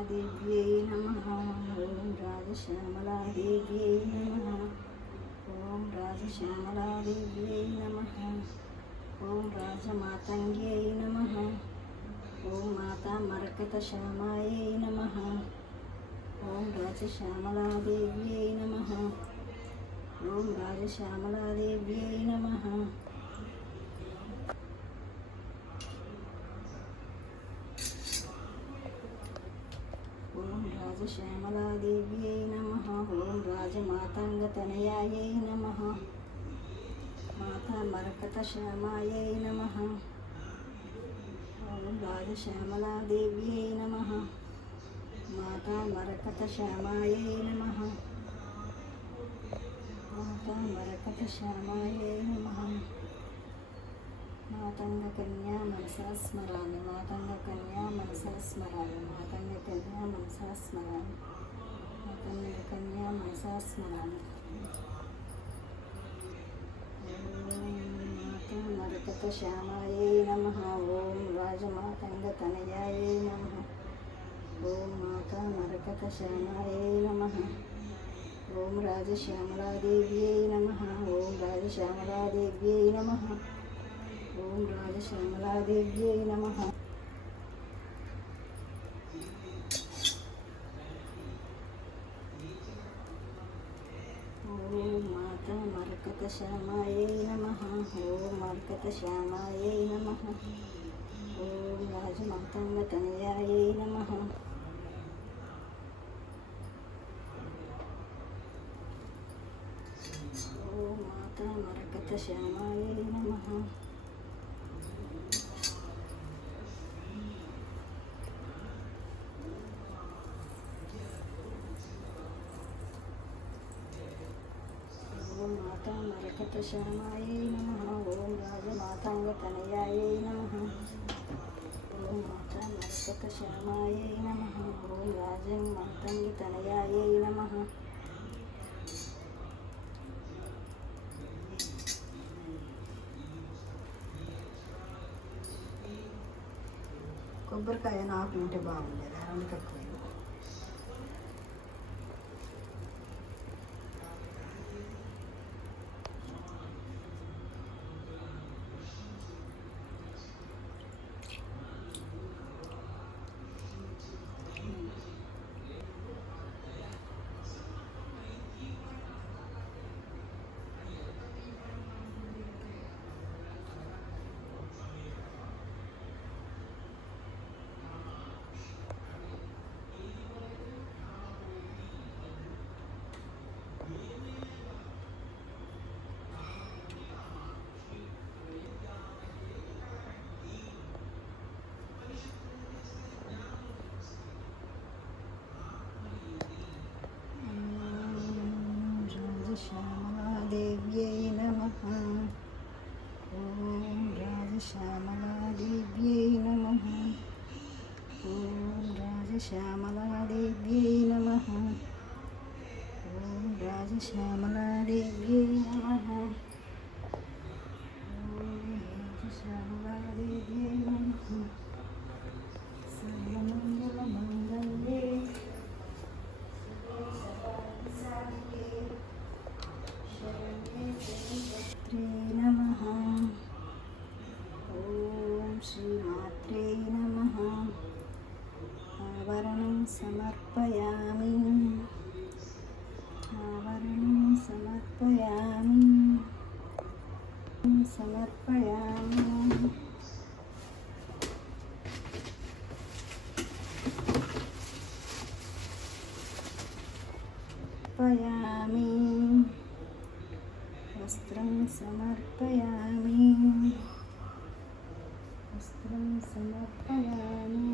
రాజశ్యామలాదేవ్యై నమః. ఓం రాజశ్యామలాదేవ్యై నమః. ఓం రాజశ్యామలాదేవ్యై నమః. ఓం రాజమాతంగ్యై నమః. ఓం మాతా మరకతశ్యామాయై నమః. ఓం రాజశ్యామలాదేవ్యై నమః. ఓం రాజశ్యామలాదేవ్యై నమః. ఓం రాజశ్యామలాదేవ్యై నమః. ఓం రాజమాతంగతనయాయై నమః. మాతా మరకతశ్యామాయై నమః. ఓం రాజశ్యామలాదేవ్యై నమః. మాతా మరకతశ్యామాయై నమః. మాతా మరకతశ్యామాయై నమః. మాతంగకన్యా మనసా స్మరామి. మాతంగకన్యా మనసా స్మరామి. మాతంగకన్యా మనసా స్మరామి. మాతంగకన్యా మనసా స్మరామి. మాతా మరకతశ్యామాయై నమః. ఓం రాజమాతంగతనయాయై నమః. ఓం మాతా మరకతశ్యామాయై నమః. ఓం రాజశ్యామలాదేవ్యై నమః. ఓం రాజశ్యామలాదేవ్యై నమః. ఓం రాజశ్యామలాదేవ్యై నమః. ఓం మాతా మరకతశ్యామాయై నమః. ఓం మరకతశ్యామాయై నమః. ఓం రాజమాతంగతనయాయై నమః. ఓం మాతా మరకతశ్యామాయై నమః. ఓం మాతా మరకతశ్యామాయై నమః. ఓం రాజమాతంగతనయాయై నమః. ఓం మాతా మరకతశ్యామాయై నమః. ఓం రాజమాతంగతనయాయై నమః. కొబ్బరికాయ నాకు ఉంటే బాగుండేది, రెండు తక్కువ. రాజశ్యామలాదేవ్యై నమః. ఓం రాజశ్యామలాదేవ్యై నమః. ఓం రాజశ్యామలాదేవ్యై నమః. ఓం రాజశ్యామలాదేవ్యై నమః. ఓం రాజశ్యామలాదేవ్యై నమః. సర్వమంగళమంగళే శ్రీ నమః. ఓం శ్రీమాత్రే నమః. ఆవరణం సమర్పయామి. ఆవరణం సమర్పయామి. సమర్పయామి. సమర్పయామి. వస్త్రం సమర్పయామి. వస్త్రం సమర్పయామి.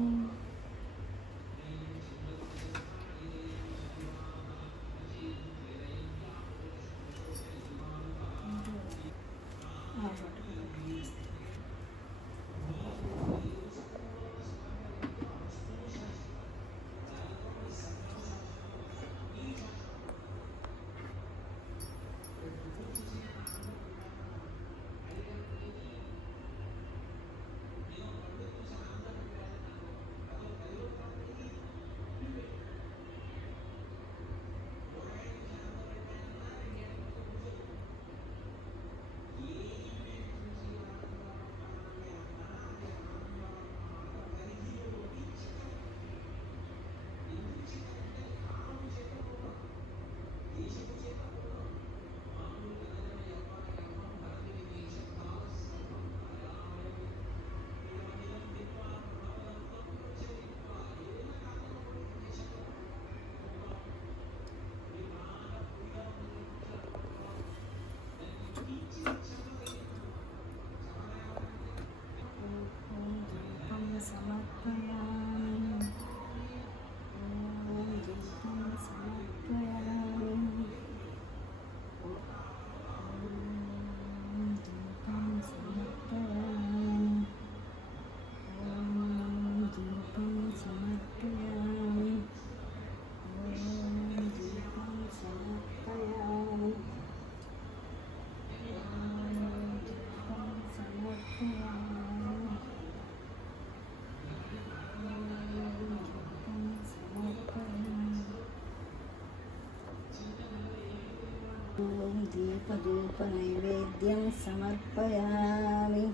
दीपधूपनैवेद्यं समर्पयामि।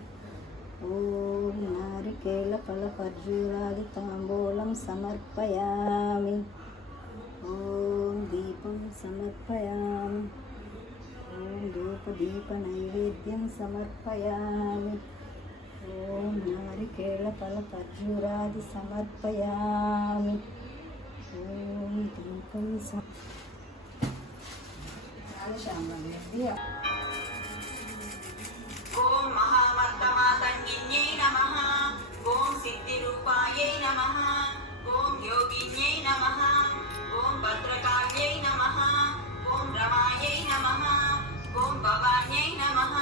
ॐ नारिकेलफलखर्जूरादिताम्बूलं समर्पयामि। ॐ दीपं समर्पयामि। ॐ धूपदीपनैवेद्यं समर्पयामि। ॐ नारिकेलफलखर्जूरादि समर्पयामि। ॐ दीपं ఓం మహామంతమాతంగిన్యై నమః. ఓం సిద్ధిరూపాయై నమః. ఓం యోగిన్యై నమః. ఓం భద్రకాళ్యై నమః. ఓం రమాయై నమః. ఓం భవాన్యై నమః.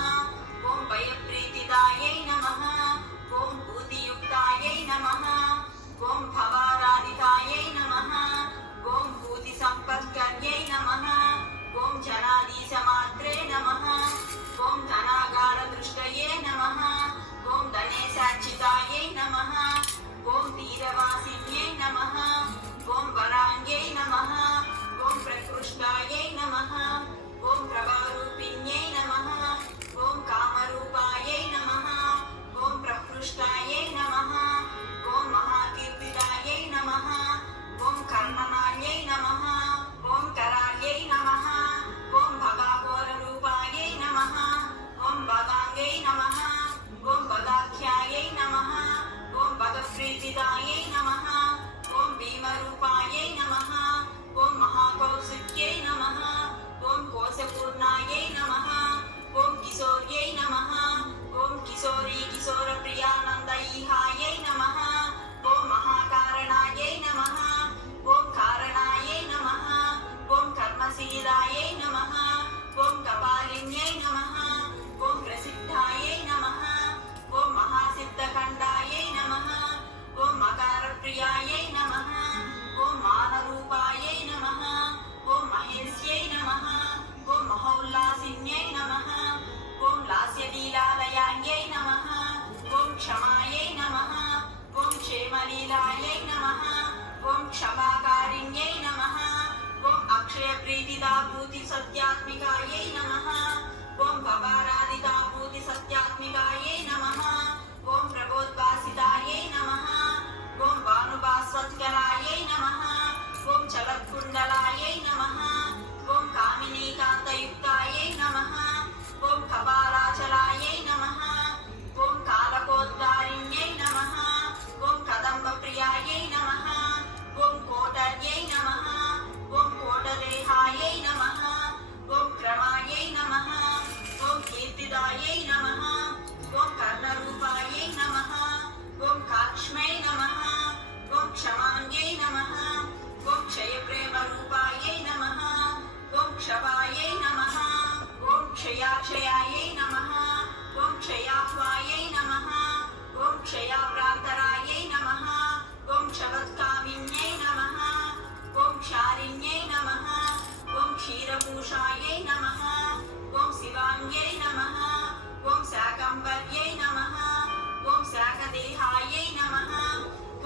ఓం భయప్రీతిదాయై నమః. ఓం భూతియుక్తాయై నమః. ఓం భవారాధితాయై నమః. ఓం భూతి సంపత్కర్యై నమః. ఓం జనాధీశమాత్రే నమః. ఓం ధనాగారదృష్టయే నమః. ఓం ధనేశార్చితాయై నమః. ఓం వీరవాసిన్యై నమః. ఓం వరాంగ్యై నమః. ఓం ప్రకృష్టాయై నమః. ఓం ప్రభారూపిణ్యై నమః. ఓం కామరూపాయై నమః. ఓం ప్రకృష్టాయై నమః. ఓం మహాకీర్తిదాయై నమః. ఓం కర్మణాయై నమః. ఓం కరాళ్యై నమః. ఓం భగాఘోరరూపాయై నమః. ఓం భగాంగై నమః. ఓం భగాఖ్యాయై నమః. ఓం భగప్రీతిదాయై నమః. ఓం భీమరూపాయై నమః. ఓం మహాకౌశిక్యై నమః. ఓం కోశపూర్ణాయై నమః. ఓం కిశోర్యై నమః. ఓం కిశోరీ కిశోరప్రియానందైహాయై నమః. ఓం మహాకారణాయై నమః. ఓం కారణాయై నమః. ఓం కర్మశీలాయై నమః. ఓం కపాలిన్యై నమః. ఓం ప్రసిద్ధాయై నమః. ఓం మహాసిద్ధఖండాయై నమః. ఓం మకారప్రియాయై నమః. ఓం మానరూపాయై నమః. ఓం మహేశ్యై నమః. ఓం మహోల్లాసిన్యై నమః. ఓం లాస్యలీలాలయాన్యై నమః. ఓం క్షమాయై నమః. ఓం క్షేమలీలాయై నమః. ఓం క్షమాకారిణ్యై నమః. ఓం అక్షయప్రీతిదాభూతి సత్యాత్మికాయై నమః. ఓం భవారాధితాభూతి సత్యాత్మికాయై నమః. ఓం ప్రబోద్భాసితాయై నమః. ఓం భానుభాస్వత్కరాయై నమః. ఓం చలత్కుండలాయై నమః. ఓం కామినీకాంతయుక్తాయై నమః. ఓం కపాలాచలాయై నమః. ఓం కాలకోద్ధారిణ్యై నమః. ఓం కదంబప్రియాయై నమః. ఓం కోటర్యై నమః. ఓం కోటదేహాయై నమః. ఓం క్రమాయై నమః. ఓం కీర్తిదాయై నమః. ఓం కర్ణరూపాయై నమః. ఓం కాక్ష్మై నమః. ఓం క్షమాంగ్యై నమః. ఓం క్షయప్రేమరూపాయై నమః. ఓం క్షపాయై నమః. ఓం క్షయాక్షయాయై నమః. ఓం క్షయాహ్వాయై నమః. ఓం క్షయాప్రాంతరాయై నమః. ఓం క్షవత్కామిన్యై నమః. ఓం క్షారిణ్యై నమః. ఓం క్షీరపూషాయై నమః. ఓం శివాంగ్యై నమః. ఓం శాకంబర్యై నమః. ఓం శాకదేహాయై నమః.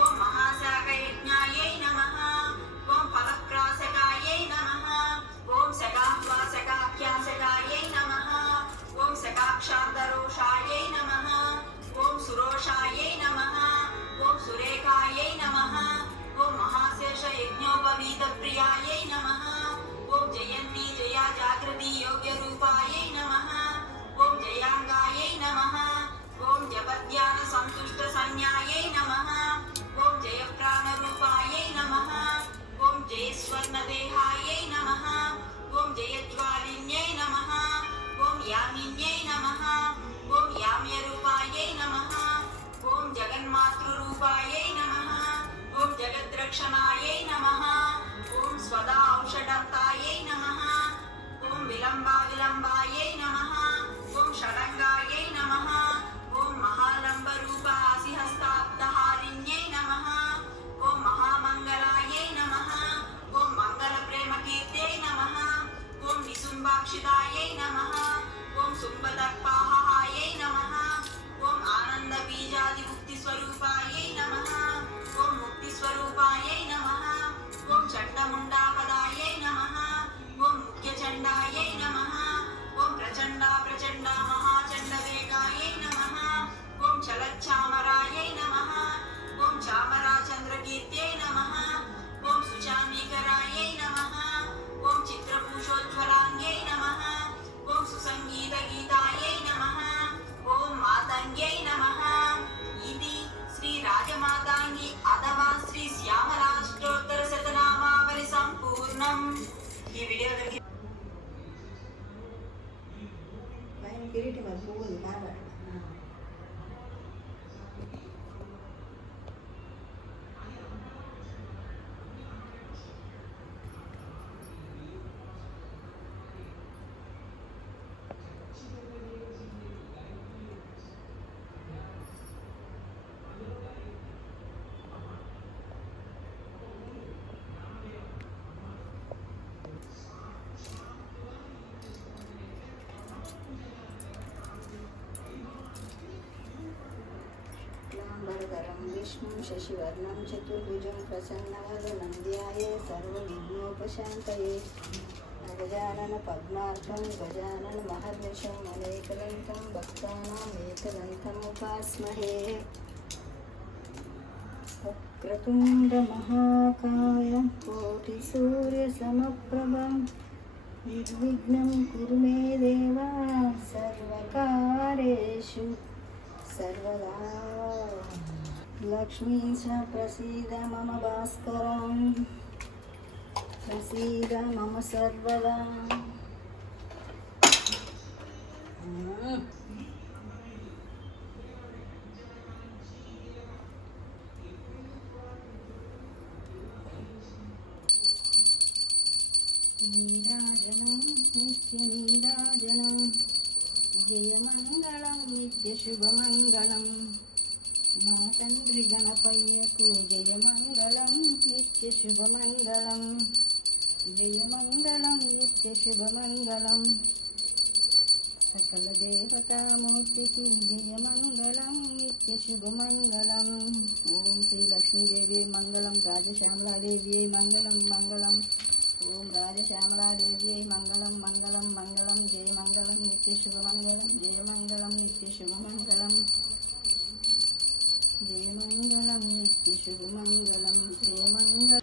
ఓం మహాశాకయజ్ఞాయై నమః. ఓం ఫలప్రాశకాయై నమః. ఓం శకాహ్వాశకాఖ్యాశకాయై నమః. ఓం శకాక్షాంతరోషాయై నమః. ఓం సురోషాయై నమః. ఓం సురేఖాయై నమః. ఓం మహాశేషయజ్ఞోపవీతప్రియాయై నమః. ఓం జయంతి జయా జాగృతి యోగ్యరూపాయై నమః. ఓం జయాంగాయై నమః. ఓం జపధ్యాన సంతుష్ట సంజ్ఞాయై నమః. ఓం జయప్రాణరూపాయై నమః. ఓం జయస్వర్ణదేహాయై నమః. ఓం జయజ్వాలిన్యై నమః. ఓం యామిన్యై నమః. ఓం యామ్యరూపాయై నమః. ఓం జగన్మాతృరూపాయై నమః. ఓం జగద్రక్షణాయై నమః. ఓం స్వదా ఔషధంతాయై నమః. ఓం విలంబాయై నమః. ఓం షడంగాయై నమః. ఓం మహాలంబరూపాసిహస్తాబ్దహారిణ్యై నమః. ఓం మహామంగళాయై నమః. ఓం మంగళప్రేమకీర్త్యై నమః. ఓం నిసుంబాక్షితాయై నమః. ఓం శుంభదర్పాహాయై నమః. ఓం ఆనందబీజాదిముక్తిస్వరూపాయై నమః. ఓం ముక్తిస్వరూపాయై నమః. ఓం చండముండాపదాయై నమః. ఓం కిరీటి మరి పువ్వుంది బాగా. शुक्लाम्बरधरं विष्णुं शशिवर्णं चतुर्भुजं प्रसन्नवदनं ध्याये सर्वविघ्नोपशान्तये गजाननपद्मार्कं गजाननमहर्निशम् अनेकदन्तं भक्तानाम् एकदन्तमुपास्महे वक्रतुण्डमहाकाय कोटिसूर्यसमप्रभं निर्विघ्नं कुरु मे देव सर्वकार्येषु सर्वदा लक्ष्मी च प्रसीद मम भास्करं प्रसीद मम सर्वदा नीराजनं नित्यनीराजनं जयमङ्गलं नित्यशुभमङ्गलं మా తండ్రి గణపయ్యకు జయమంగళం నిత్యశుభమంగళం జయమంగళం నిత్యశుభమంగళం సకల దేవతామూర్తికి జయమంగళం నిత్యశుభమంగళం ఓం శ్రీ లక్ష్మీదేవి మంగళం రాజశ్యామలాదేవి మంగళం మంగళం ఓం రాజశ్యామలాదేవి మంగళం మంగళం మంగళం జయమంగళం నిత్యశుభమంగళం జయమంగళం నిత్యశుభమంగళం జయమంగళం నిత్యశుభమంగళం జయమంగళం.